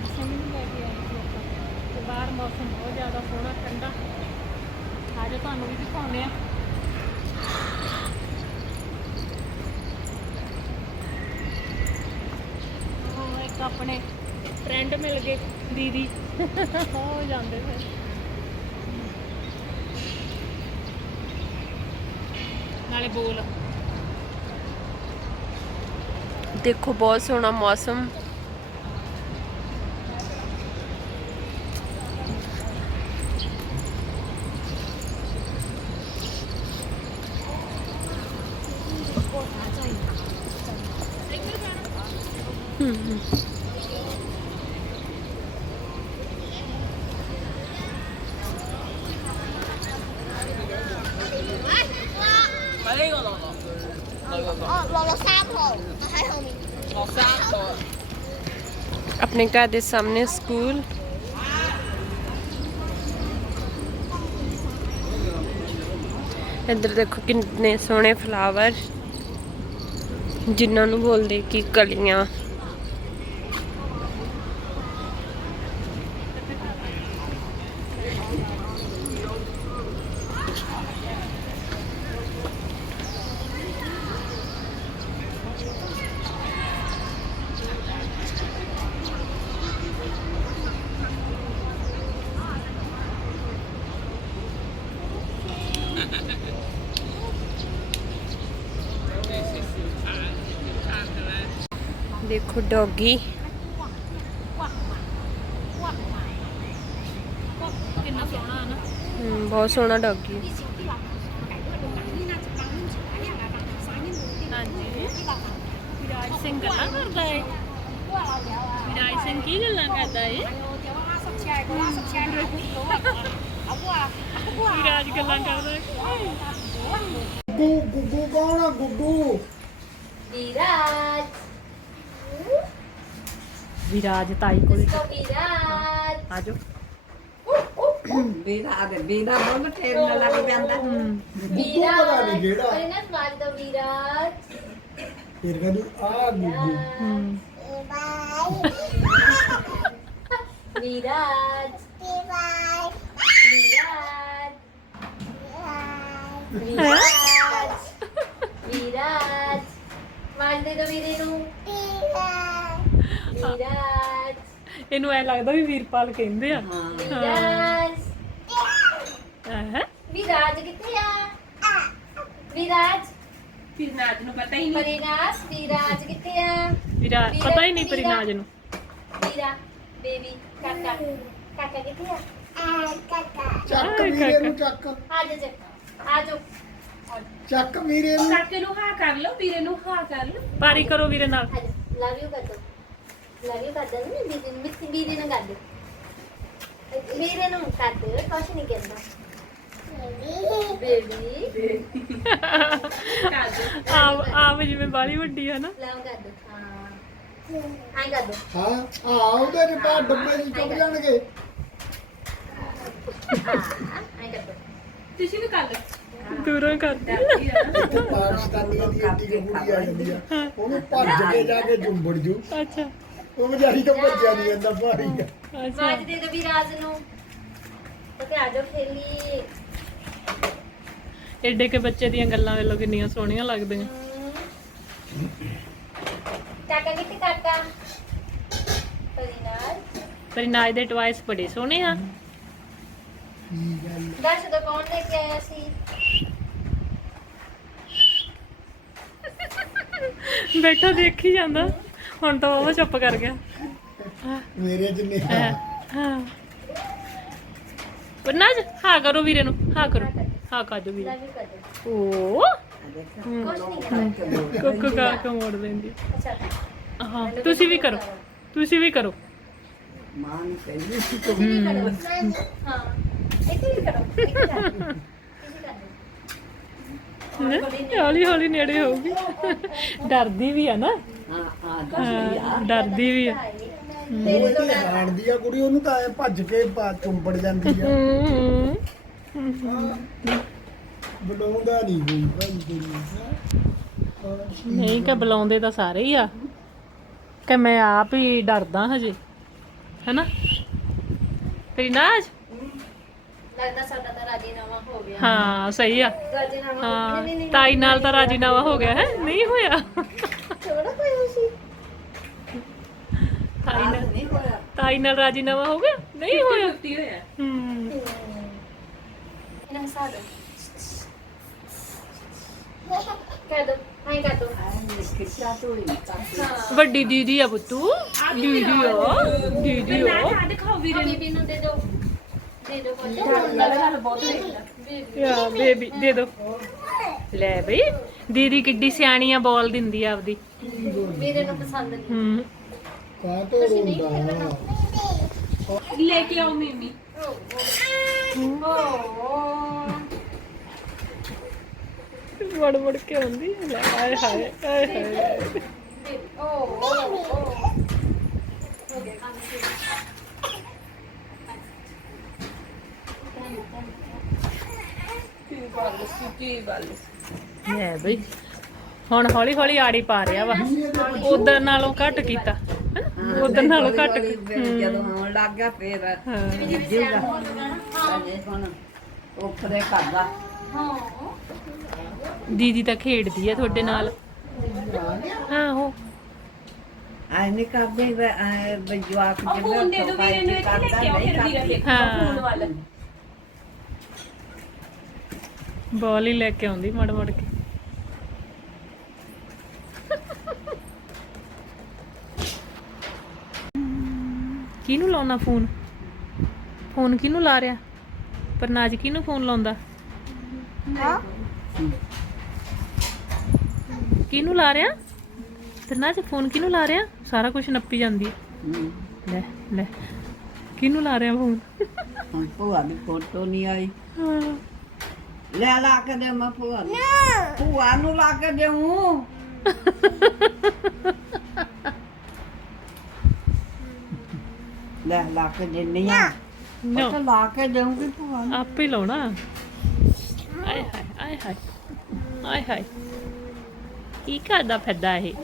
Mummy ਨੂੰ ਲੈ ਕੇ ਆਏ ਸੀ ਆਪਾਂ ਤੇ ਬਾਹਰ ਮੌਸਮ ਬਹੁਤ ਜ਼ਿਆਦਾ ਸੋਹਣਾ, ਠੰਡਾ। ਅੱਜ ਤੁਹਾਨੂੰ ਵੀ ਦਿਖਾਉਂਦੇ ਆ ਉਹ ਇੱਕ ਆਪਣੇ ਫਰੈਂਡ ਮਿਲ ਗਏ, ਦੀਦੀ। ਹੋ ਜਾਂਦੇ ਫਿਰ ਨਾਲੇ ਬੋਲ। ਦੇਖੋ, ਬਹੁਤ ਸੋਹਣਾ ਮੌਸਮ ਹਮ, ਹਮ। ਆਪਣੇ ਘਰ ਦੇ ਸਾਹਮਣੇ ਸਕੂਲ ਇੱਧਰ ਦੇਖੋ ਕਿੰਨੇ ਸੋਹਣੇ ਫਲਾਵਰ ਜਿਨ੍ਹਾਂ ਨੂੰ ਬੋਲਦੇ ਕਿ ਕਲੀਆਂ ਦੇਖੋ ਡੌਗੀ। ਕਿੰਨਾ ਸੋਹਣਾ ਹੈ ਨਾ। ਬਹੁਤ ਸੋਹਣਾ ਡੌਗੀ। ਹਾਂਜੀ। ਵਿਰਾਜ ਸਿੰਘ ਗੱਲਾਂ ਕਰਦਾ ਏ। ਵਿਰਾਜ ਸਿੰਘ ਕੀ ਗੱਲਾਂ ਕਰਦਾ ਏ? ਵਿਰਾਜ ਗੱਲਾਂ ਕਰਦਾ ਏ। ਗੁੱਗੂ ਗੁੱਗੂ ਕੌਣ ਆ ਗੁੱਗੂ ਵਿਰਾਜ। ਵਿਰਾਜ ਤਾਈ ਕੋਲ ਕੋ ਵਿਰਾਜ ਆਜੋ ਵੀਰਾ ਦੇ ਵੀਰਾ ਬਹੁਤ ਠੇਰ ਲੱਗ ਪੈਂਦਾ ਗੁੱਗੂ ਪਤਾ ਨਹੀਂ ਕਿਹੜਾ ਉਹਨੇ ਨਾ ਸਮਾਜ ਦਾ ਵਿਰਾਜ ਫਿਰ ਕਹਿੰਦੀ ਆ ਗੁੱਗੂ ਵਿਰਾਜ ਵਿਰਾਜ ਵਿਰਾਜ ਵਿਰਾਜ ਮਾਰ ਦੇ ਦੋ ਵੀਰੇ ਨੂੰ ਵਿਰਾਜ ਇਹਨੂੰ ਐ ਲੱਗਦਾ ਵੀ ਵੀਰਪਾਲ ਕਹਿੰਦੇ ਆ। ਵਿਰਾਜ ਹੈ। ਵਿਰਾਜ ਕਿੱਥੇ ਆ? ਵਿਰਾਜ? ਨਾਜ ਨੂੰ ਪਤਾ ਹੀ ਪਰਿਨਾਸ ਵਿਰਾਜ ਕਿੱਥੇ ਆ? ਵਿਰਾਜ ਪਤਾ ਹੀ ਨਹੀਂ ਪਰਿਨਾਜ ਨੂੰ। ਵੀਰਾ ਬੇਬੀ ਕਾਕਾ। ਕਾਕਾ ਕਿੱਥੇ ਆ? ਚੱਕ ਵੀਰੇ ਨੂੰ ਚੱਕ। ਆ ਜਾ ਚੱਕ। ਆ ਜਾ ਚੱਕ ਵੀਰੇ ਨੂੰ। ਕਾਕੇ ਨੂੰ ਹਾਂ ਕਰ ਲਓ ਵੀਰੇ ਨੂੰ ਹਾਂ ਕਰ ਲਓ। ਪਾਰੀ ਕਰੋ ਵੀਰੇ ਨਾਲ। ਲਵ ਯੂ ਕਰ ਦੋ ਲਵ ਯੂ ਕਰ ਦੋ ਨਾ ਮਿੱਤੀ ਵੀਰੇ ਨੂੰ ਕਰ ਦੇ ਵੀਰੇ ਨੂੰ ਕਰ ਦੇ ਕੁਛ ਨਹੀਂ ਕਹਿੰਦਾ। ਬੇਬੀ। ਆਪ ਆਪ ਜਿਵੇਂ ਬਾਲੀ ਵੱਡੀ ਹੈ ਨਾ। ਲਵ ਕਰ ਦੋ ਹਾਂ। ਆਈ ਕਰ ਦੋ। ਹਾਂ ਆ ਉਹਦੇ ਚ ਪਾ ਡੱਬੇ ਚ ਚੁੱਕ ਜਾਣਗੇ। ਆਈ ਕਰ ਦੋ। ਤੁਸੀਂ ਵੀ ਕਰ ਲਓ। ਦੂਰੋਂ ਕਰਦੀ ਇੱਥੇ ਪਾਕਿਸਤਾਨੀਆਂ ਦੀ ਕੁ ਕੁੜੀ ਆ ਜਾਂਦੀ ਆ। ਉਹ ਵੀ ਭੱਜ ਕੇ ਜਾ ਕੇ ਜੁੰਬੜ ਜੂ। ਅੱਛਾ। ਉਹ ਵਿਚਾਰੀ ਤਾਂ ਭੱਜਿਆ ਨਹੀਂ ਜਾਂਦਾ ਭਾਰੀ ਆ ਅੱਛਾ। ਮਾਜ ਦੇ ਦੋ ਵਿਰਾਜ ਨੂੰ। ਤੇ ਆ ਜਾਓ ਖੇਲੀ ਐਡੇ ਕੇ ਬੱਚੇ ਦੀਆਂ ਗੱਲਾਂ ਵੇਲੋ ਕਿੰਨੀਆਂ ਸੋਹਣੀਆਂ ਲੱਗਦੀਆਂ। ਕਾਕਾ ਕਿੱਥੇ ਕਾਕਾ? ਪਰਿਨਾਲ ਪਰਿਨਾਜ ਦੇ ਟਵਾਈਸ ਬੜੇ ਸੋਹਣੇ ਆ। ਕੀ ਗੱਲ ਦੱਸ ਦੋ ਕੌਣ ਲੈ ਕੇ ਆਇਆ ਸੀ? ਬੈਠਾ ਦੇਖੀ ਜਾਂਦਾ। ਹੁਣ ਤਾਂ ਉਹ ਚੁੱਪ ਕਰ ਗਿਆ। ਮੇਰੇ ਚ ਨਹੀਂ ਹਾਂ। ਹਾਂ ਪਰਿਨਾਜ ਹਾਂ ਕਰੋ ਵੀਰੇ ਨੂੰ ਹਾਂ ਕਰੋ ਹਾਂ ਕਾਜੋ ਵੀਰੇ। ਓ ਕੁੱਕ ਕਾ ਕੇ ਮੋੜ ਅੱਛਾ ਹਾਂ ਤੁਸੀਂ ਵੀ ਕਰੋ ਤੁਸੀਂ ਵੀ ਕਰੋ। ਮਾਂ ਨੂੰ ਕਹਿੰਦੀ ਸੀ ਵੀ ਕਰੋ ਹਾਂ। ਇੱਥੇ ਵੀ ਕਰੋ। ਇੱਥੇ ਕਰ। ਹੌਲੀ ਹੌਲੀ ਨੇੜੇ ਹੋਊਗੀ। ਡਰਦੀ ਵੀ ਆ ਨਾ। ਹਾਂ ਹਾਂ ਦੱਸ ਹਾਂ, ਡਰਦੀ ਵੀ ਆ। ਉਹ ਇਹਦੀ ਹਾਣਦੀ ਆ ਕੁੜੀ ਉਹਨੂੰ ਤਾਂ ਐ ਭੱਜ ਕੇ ਪਾ ਚੁੰਬੜ ਜਾਂਦੀ ਆ। ਹਮ। ਬੁਲਾਉਂਦਾ ਨਹੀਂ ਹੋਈ ਭਾਈ ਤੇਰੀ ਹਾਂ ਨਹੀਂ ਕਿ ਬੁਲਾਉਂਦੇ ਤਾਂ ਸਾਰੇ ਹੀ ਆ। ਕਿ ਮੈਂ ਆਪ ਹੀ ਡਰਦਾ ਹਜੇ ਹੈਨਾ? ਤੇਰੀ ਨਾਜ ਲੱਗਦਾ ਸਾਡਾ ਤਾਂ ਰਾਜੀਨਾਮਾ ਹੋ ਗਿਆ। ਹਾਂ ਸਹੀ ਆ। ਰਾਜੀਨਾਮਾ ਹਾਂ ਤਾਈ ਨਾਲ ਤਾਂ ਰਾਜੀਨਾਮਾ ਹੋ ਗਿਆ ਹੈ। ਨਹੀਂ ਹੋਇਆ ਥੋੜਾ ਕੋਈ ਸੀ ਤਾਈ ਨਾਲ। ਨਹੀਂ ਹੋਇਆ। ਤਾਈ ਨਾਲ ਰਾਜੀਨਾਮਾ ਹੋ ਗਿਆ? ਨਹੀਂ ਹੋਇਆ। ਹੂੰ। ਇਹਨਾਂ ਹਸਾ ਦੋ। ਕਰ ਦੋ ਹਾਂ ਕਰ ਦੋ। ਕਿੱਸਾ ਤੋਂ ਹੀ। ਕਰ ਵੱਡੀ ਦੀਦੀ ਆ ਪੁੱਤੂ। ਦੀਦੀ ਆ ਦੀਦੀ ਆ। ਆ ਦਿਖਾਓ ਵੀਰੇ ਨੂੰ। ਬੀਬੀ ਨੂੰ ਦੇ ਦੋ। ਦੇ ਦੋ ਕੋਲ ਗੱਲ ਗੱਲ ਬਹੁਤ ਵੇਖਦਾ ਯਾ ਬੇਬੀ ਦੇ ਦੋ। ਲੈ ਬਈ ਦੀਦੀ ਕਿੱਡੀ ਸਿਆਣੀ ਆ ਬੋਲ ਦਿੰਦੀ ਆ ਆਪਦੀ। ਵੀਰੇ ਨੂੰ ਪਸੰਦ ਨਹੀਂ। ਹੂੰ। ਕਾ ਤੋਂ ਰੋਂਦਾ? ਲੈ ਕੇ ਆਓ ਮੀਮੀ। ਵੜ ਵੜ ਕੇ ਆਉਂਦੀ ਆ। ਲੈ ਆਏ ਹਾਏ ਆਏ ਹਾਏ। ਓ ਓ ਓ ਕੀ ਗੱਲ ਸੀ ਕੀ ਗੱਲ ਲੈ ਬਈ। ਹੁਣ ਹੌਲੀ ਹੌਲੀ ਆੜੀ ਪਾ ਰਿਹਾ ਵਾ। ਉਧਰ ਨਾਲੋਂ ਘੱਟ ਕੀਤਾ। ਉਧਰ ਨਾਲੋਂ ਘੱਟ ਜਦੋਂ ਆਉਣ ਲੱਗ ਗਿਆ ਫੇਰ ਹਾਂ। ਜਿਉਗਾ ਅਜੇ ਹੁਣ ਉਪਰੇ ਕਰਦਾ ਹਾਂ ਦੀਦੀ ਤਾਂ ਖੇਡਦੀ ਆ ਤੁਹਾਡੇ ਨਾਲ। ਆਹੋ ਐ ਨਹੀਂ ਕਰਦੇ ਜਵਾਕ ਉਹ ਫੋਨ ਦੇ ਦੋ ਵੀਰੇ ਨੂੰ ਇੱਥੇ ਲੈ ਕੇ ਆਓ ਫਿਰ ਵੀਰਾ ਦੇਖੋ ਹਾਂ। ਫੋਨ ਵੱਲ। ਬੋਲ ਹੀ ਲੈ ਕੇ ਆਉਂਦੀ ਮੜ ਮੜ ਕੇ। ਕਿਹਨੂੰ ਲਾਉਣਾ ਫੋਨ? ਫੋਨ ਕਿਹਨੂੰ ਲਾ ਰਿਹਾ? ਪਰਨਾਜ ਕਿਹਨੂੰ ਫੋਨ ਲਾਉਂਦਾ? ਕਿਹਨੂੰ ਲਾ ਰਿਹਾ? ਪਰਨਾਜ ਫੋਨ ਕਿਹਨੂੰ ਲਾ ਰਿਹਾ? ਸਾਰਾ ਕੁਝ ਨੱਪੀ ਜਾਂਦੀ ਹੈ। ਹੂੰ। ਲੈ ਲੈ। ਕਿਹਨੂੰ ਲਾ ਰਿਹਾ ਫੋਨ? ਹੁਣ ਭੂਆ ਦੀ ਫੋਟੋ ਨਹੀਂ ਆਈ। ਹਾਂ। ਲੈ ਲਾ ਕੇ ਦੇ ਮੈਂ ਭੂਆ ਨੂੰ। ਭੂਆ ਨੂੰ ਲਾ ਕੇ ਦੇਉਂ ਲੈ ਲਾ ਕੇ ਦੇਣੀ ਆ। ਨੋ। ਉਹ ਤਾਂ ਲਾ ਕੇ ਦੇਉਂਗੀ ਭੂਆ ਨੂੰ। ਆਪੇ ਲਾਉਣਾ। ਆਏ ਹਾਏ ਆਏ ਹਾਏ ਆਏ ਹਾਏ। ਕੀ ਕਰਦਾ ਫਿਰਦਾ ਇਹ?